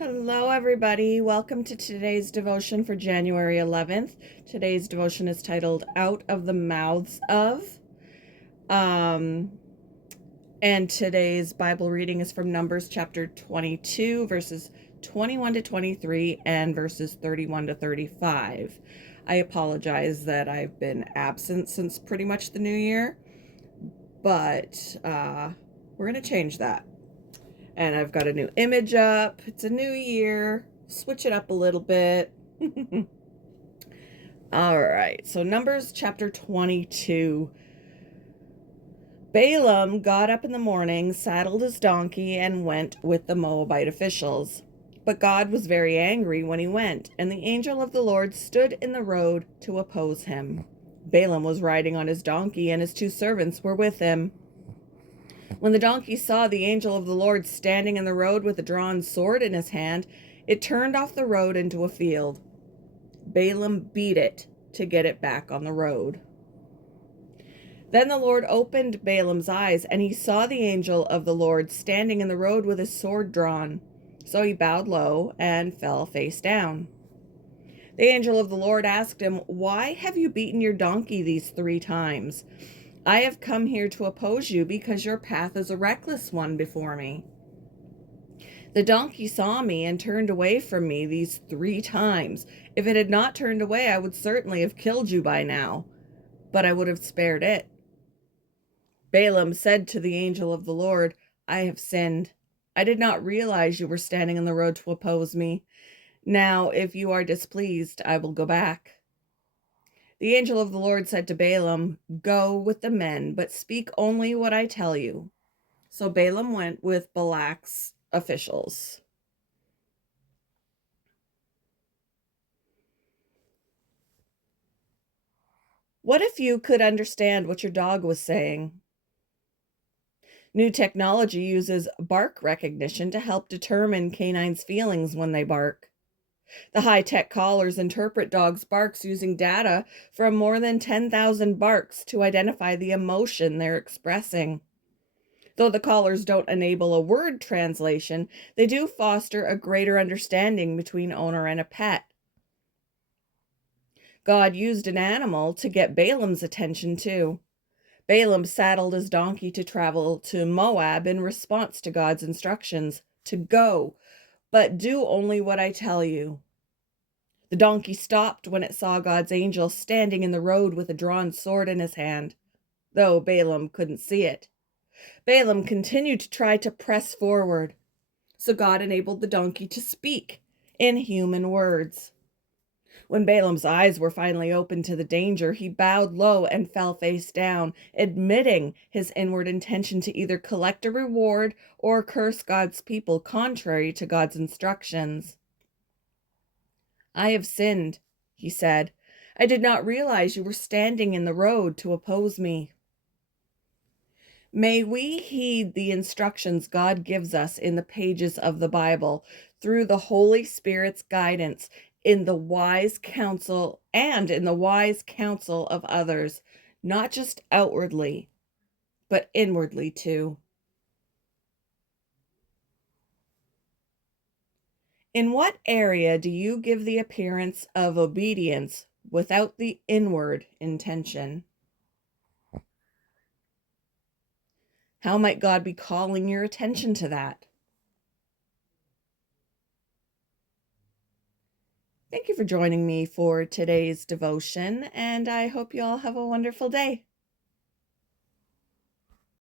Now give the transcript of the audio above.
Hello, everybody. Welcome to today's devotion for January 11th. Today's devotion is titled Out of the Mouths of. Um, and today's Bible reading is from Numbers chapter 22, verses 21 to 23, and verses 31 to 35. I apologize that I've been absent since pretty much the new year, but we're going to change that. And I've got a new image up. It's a new year. Switch it up a little bit. All right. So Numbers chapter 22. Balaam got up in the morning, saddled his donkey, and went with the Moabite officials. But God was very angry when he went, and the angel of the Lord stood in the road to oppose him. Balaam was riding on his donkey, and his two servants were with him. When the donkey saw the angel of the Lord standing in the road with a drawn sword in his hand, it turned off the road into a field. Balaam beat it to get it back on the road. Then the Lord opened Balaam's eyes, and he saw the angel of the Lord standing in the road with his sword drawn. So he bowed low and fell face down. The angel of the Lord asked him, "Why have you beaten your donkey these 3 times? I have come here to oppose you because your path is a reckless one before me. The donkey saw me and turned away from me these 3 times. If it had not turned away, I would certainly have killed you by now, but I would have spared it." Balaam said to the angel of the Lord, "I have sinned. I did not realize you were standing in the road to oppose me. Now, if you are displeased, I will go back." The angel of the Lord said to Balaam, "Go with the men, but speak only what I tell you." So Balaam went with Balak's officials. What if you could understand what your dog was saying? New technology uses bark recognition to help determine canines' feelings when they bark. The high-tech collars interpret dogs' barks using data from more than 10,000 barks to identify the emotion they're expressing. Though the collars don't enable a word translation, they do foster a greater understanding between owner and a pet. God used an animal to get Balaam's attention too. Balaam saddled his donkey to travel to Moab in response to God's instructions to go, but do only what I tell you. The donkey stopped when it saw God's angel standing in the road with a drawn sword in his hand, though Balaam couldn't see it. Balaam continued to try to press forward, so God enabled the donkey to speak in human words. When Balaam's eyes were finally opened to the danger, he bowed low and fell face down, admitting his inward intention to either collect a reward or curse God's people contrary to God's instructions. "I have sinned," he said. "I did not realize you were standing in the road to oppose me." May we heed the instructions God gives us in the pages of the Bible through the Holy Spirit's guidance in the wise counsel of others, not just outwardly, but inwardly too. In what area do you give the appearance of obedience without the inward intention? How might God be calling your attention to that? Thank you for joining me for today's devotion, and I hope you all have a wonderful day.